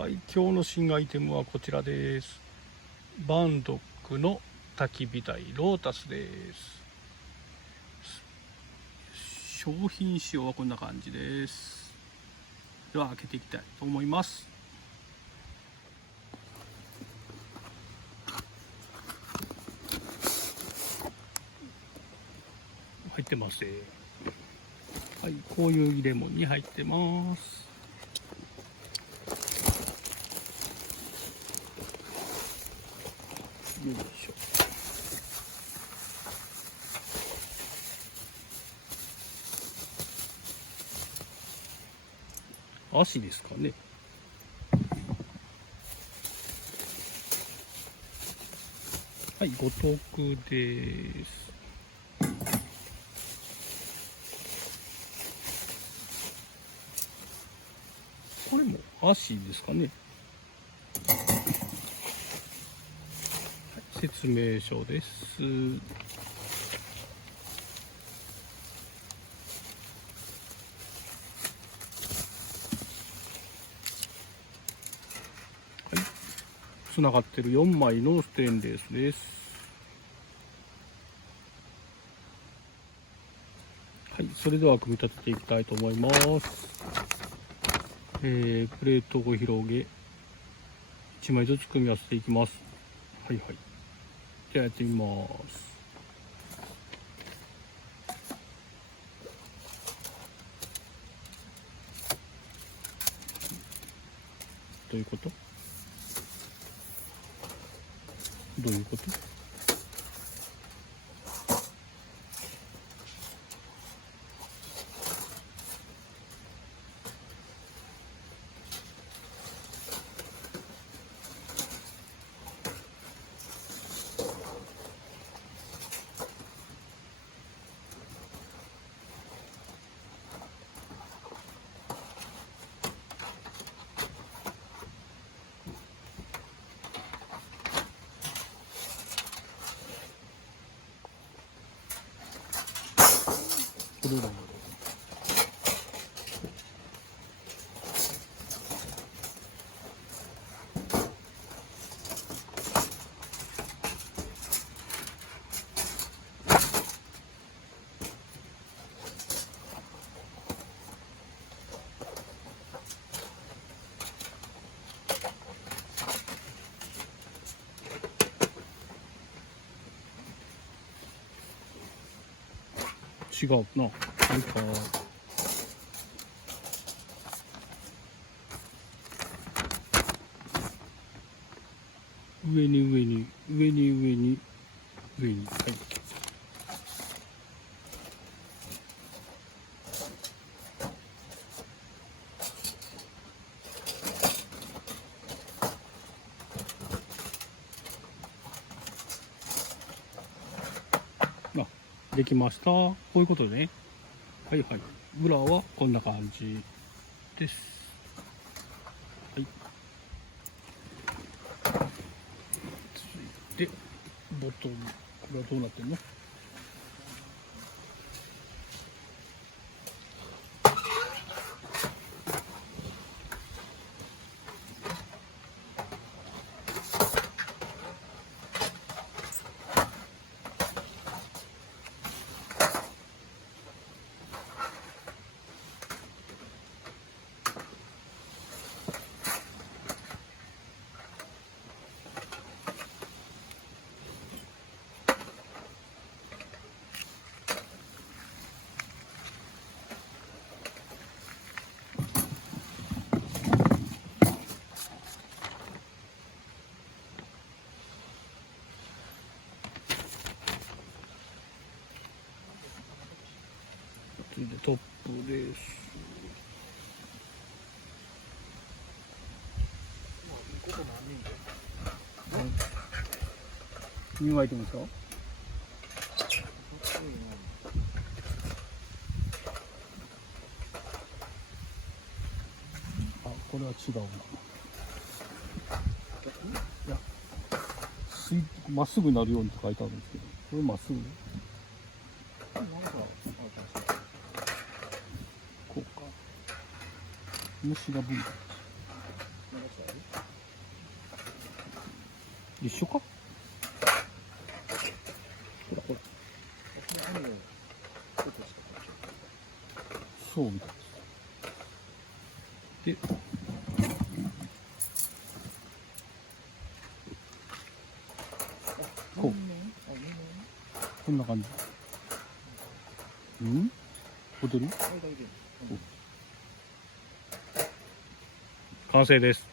はい、今日の新アイテムはこちらです。バンドックの焚き火台ロータスです。商品仕様はこんな感じです。では開けていきたいと思います。入ってますね。はい、こういう入れ物に入ってます。よいしょ。足ですかね。はい、五徳です。これも足ですかね。はい、説明書です。つながってる4枚のステンレスです。はい、それでは組み立てていきたいと思います。プレートを広げ、1枚ずつ組み合わせていきます。はいはい。じゃあやってみます。どういうこと？どういうこと？これだね。違うな。なんか上に上に上に上に上に、はい。あ、できました。こういうことね。はいはい。裏はこんな感じです。はい。続いてボトム。これはどうなってんの？続いてトップです。2枚いてますか？あ、これは違うな。いや、まっすぐになるようにって書いてあるんですけど、これまっすぐ？こうか。虫が分解。一緒か。ほらほら。そうみたいです。で、こう。こんな感じ。踊る？完成です。